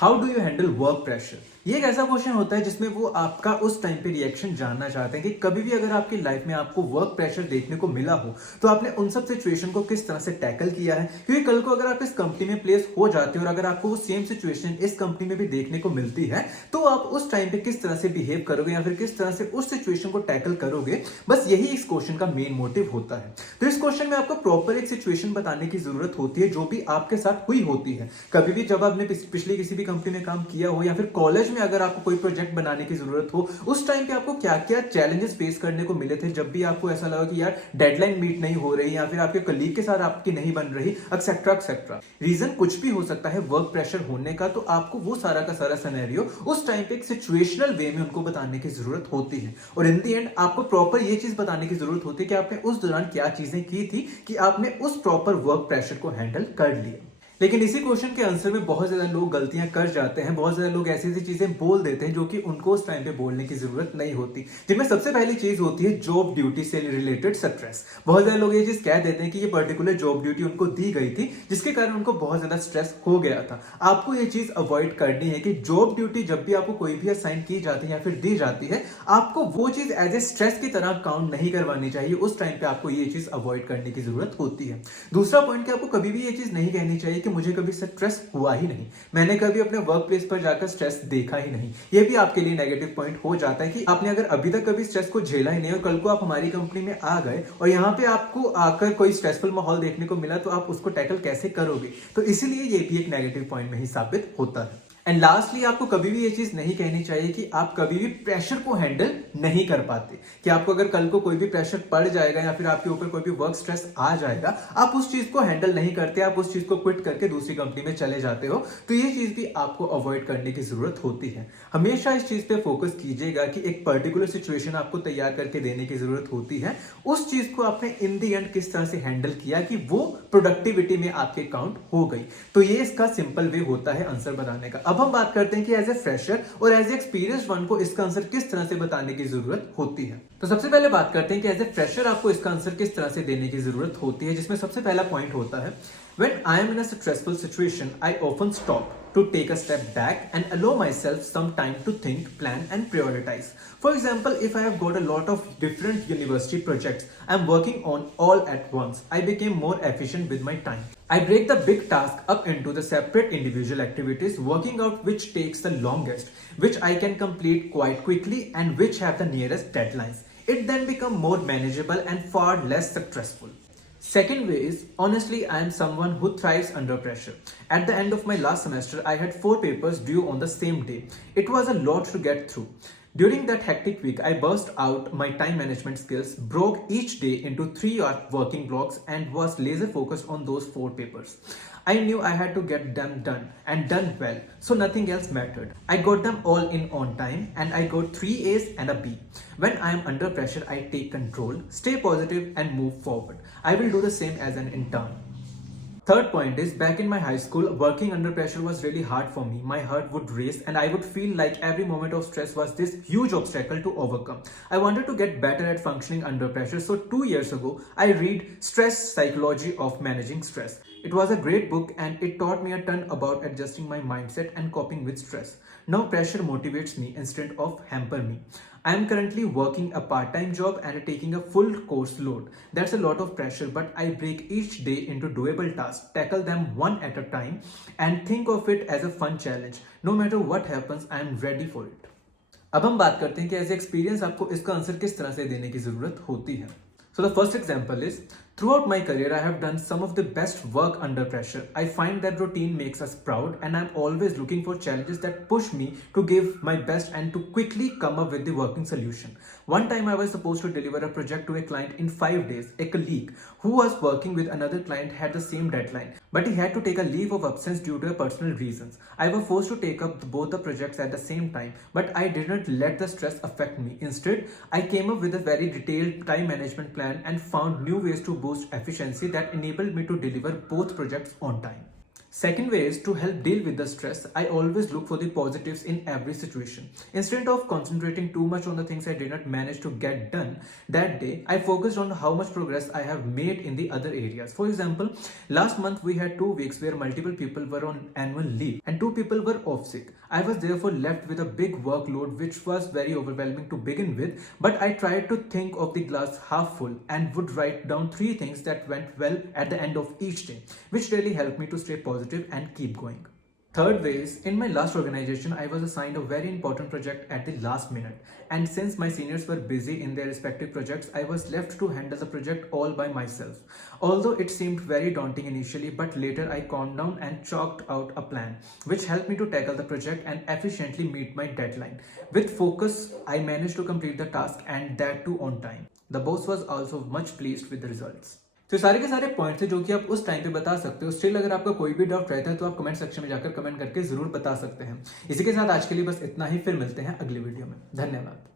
How do you handle work pressure? ये एक ऐसा क्वेश्चन होता है जिसमें वो आपका उस टाइम पे रिएक्शन जानना चाहते हैं कि कभी भी अगर आपकी लाइफ में आपको वर्क प्रेशर देखने को मिला हो तो आपने उन सब सिचुएशन को किस तरह से टैकल किया है। क्योंकि कल को अगर आप इस कंपनी में प्लेस हो जाते हो और अगर आपको वो सेम सिचुएशन इस कंपनी में भी देखने को मिलती है तो आप उस टाइम पे किस तरह से बिहेव करोगे या फिर किस तरह से उस सिचुएशन को टैकल करोगे। बस यही इस क्वेश्चन का मेन मोटिव होता है। तो इस क्वेश्चन में आपको प्रॉपर एक सिचुएशन बताने की जरूरत होती है जो भी आपके साथ हुई होती है। कभी भी जब आपने पिछली किसी भी कंपनी में काम किया हो या फिर कॉलेज में अगर आपको कोई प्रोजेक्ट बनाने की जरूरत हो, उस टाइम पे आपको क्या क्या चैलेंजेस फेस करने को मिले थे जब भी आपको ऐसा लगा कि यार डेडलाइन मीट नहीं हो रही या फिर आपके कलीग के साथ आपकी नहीं बन रही, एक्सेट्रा एक्सेट्रा। रीजन कुछ भी हो सकता है वर्क प्रेशर होने का, तो आपको वो सारा का सारा सिनेरियो उस टाइम पे एक सिचुएशनल वे में उनको बताने की जरूरत होती है और इन दी एंड आपको प्रॉपर ये चीज बताने की जरूरत होती है कि आपने उस दौरान क्या चीजें की थी कि आपने उस प्रॉपर वर्क प्रेशर को हैंडल कर लिया। लेकिन इसी क्वेश्चन के आंसर में बहुत ज्यादा लोग गलतियां कर जाते हैं, बहुत ज्यादा लोग ऐसी ऐसी चीजें बोल देते हैं जो कि उनको उस टाइम पे बोलने की जरूरत नहीं होती, जिनमें सबसे पहली चीज होती है जॉब ड्यूटी से रिलेटेड स्ट्रेस। बहुत ज्यादा लोग ये चीज कह देते हैं कि ये पर्टिकुलर जॉब ड्यूटी उनको दी गई थी जिसके कारण उनको बहुत ज्यादा स्ट्रेस हो गया था। आपको ये चीज अवॉइड करनी है कि जॉब ड्यूटी जब भी आपको कोई भी असाइन की जाती है या फिर दी जाती है, आपको वो चीज एज ए स्ट्रेस की तरह काउंट नहीं करवानी चाहिए। उस टाइम पे आपको ये चीज अवॉइड करने की जरूरत होती है। दूसरा पॉइंट कि आपको कभी भी ये चीज नहीं कहनी चाहिए कि मुझे कभी स्ट्रेस हुआ ही नहीं, मैंने कभी अपने वर्क प्लेस पर जाकर स्ट्रेस देखा ही नहीं। ये भी आपके लिए नेगेटिव पॉइंट हो जाता है कि आपने अगर अभी तक कभी स्ट्रेस को झेला ही नहीं और कल को आप हमारी कंपनी में आ गए और यहाँ पे आपको आकर कोई स्ट्रेसफुल माहौल देखने को मिला तो आप उसको टैकल कैसे करोगे। तो इसीलिए ये भी एक नेगेटिव पॉइंट में ही साबित होता है। एंड लास्टली आपको कभी भी ये चीज नहीं कहनी चाहिए कि आप कभी भी प्रेशर को हैंडल नहीं कर पाते, कि आपको अगर कल को कोई भी प्रेशर पड़ जाएगा या फिर आपके ऊपर कोई भी वर्क स्ट्रेस आ जाएगा, आप उस चीज को हैंडल नहीं करते, आप उस चीज को क्विट करके दूसरी कंपनी में चले जाते हो। तो ये चीज भी आपको अवॉइड करने की जरूरत होती है। हमेशा इस चीज पे फोकस कीजिएगा कि एक पर्टिकुलर सिचुएशन आपको तैयार करके देने की जरूरत होती है, उस चीज को आपने इन दी एंड किस तरह से हैंडल किया कि वो प्रोडक्टिविटी में आपके काउंट हो गई। तो ये इसका सिंपल वे होता है आंसर बताने का। अब हम बात करते हैं कि एज ए फ्रेशर और एज ए एक्सपीरियंस्ड वन को इसका आंसर किस तरह से बताने की जरूरत होती है। तो सबसे पहले बात करते हैं कि एज ए फ्रेशर आपको इसका आंसर किस तरह से देने की जरूरत होती है, जिसमें सबसे पहला पॉइंट होता है When I am in a stressful situation, I often stop to take a step back and allow myself some time to think, plan and prioritize. For example, if I have got a lot of different university projects I'm working on all at once, I became more efficient with my time. I break the big task up into the separate individual activities, working out which takes the longest, which I can complete quite quickly and which have the nearest deadlines. It then becomes more manageable and far less stressful. Second way is, honestly, I am someone who thrives under pressure. At the end of my last semester, I had 4 papers due on the same day. It was a lot to get through. During that hectic week, I burst out my time management skills, broke each day into 3-hour working blocks, and was laser focused on those 4 papers. I knew I had to get them done and done well, so nothing else mattered. I got them all in on time and I got 3 A's and a B. When I am under pressure, I take control, stay positive and move forward. I will do the same as an intern. Third point is, back in my high school, working under pressure was really hard for me. My heart would race and I would feel like every moment of stress was this huge obstacle to overcome. I wanted to get better at functioning under pressure, so 2 years ago, I read Stress Psychology of Managing Stress. It was a great book and it taught me a ton about adjusting my mindset and coping with stress. Now pressure motivates me instead of hamper me. I am currently working a part-time job and taking a full course load. That's a lot of pressure, but I break each day into doable tasks, tackle them one at a time, and think of it as a fun challenge. No matter what happens, I am ready for it. अब हम बात करते हैं कि as experience आपको इसका answer किस तरह से देने की जरूरत होती है। So the first example is, throughout my career, I have done some of the best work under pressure. I find that routine makes us proud and I'm always looking for challenges that push me to give my best and to quickly come up with the working solution. One time I was supposed to deliver a project to a client in 5 days. A colleague who was working with another client had the same deadline, but he had to take a leave of absence due to personal reasons. I was forced to take up both the projects at the same time, but I did not let the stress affect me. Instead, I came up with a very detailed time management plan and found new ways to boost efficiency that enabled me to deliver both projects on time. Second way is to help deal with the stress. I always look for the positives in every situation. Instead of concentrating too much on the things I did not manage to get done that day, I focused on how much progress I have made in the other areas. For example, last month we had 2 weeks where multiple people were on annual leave and 2 people were off sick. I was therefore left with a big workload which was very overwhelming to begin with, but I tried to think of the glass half full and would write down 3 things that went well at the end of each day, which really helped me to stay positive and keep going. Third way is, in my last organization, I was assigned a very important project at the last minute. And since my seniors were busy in their respective projects, I was left to handle the project all by myself. Although it seemed very daunting initially, but later I calmed down and chalked out a plan, which helped me to tackle the project and efficiently meet my deadline. With focus, I managed to complete the task and that too on time. The boss was also much pleased with the results. तो सारे के सारे points हैं जो कि आप उस time पे बता सकते हो। स्टिल अगर आपका कोई भी डाउट रहता है तो आप कमेंट सेक्शन में जाकर कमेंट करके जरूर बता सकते हैं। इसी के साथ आज के लिए बस इतना ही, फिर मिलते हैं अगली वीडियो में। धन्यवाद।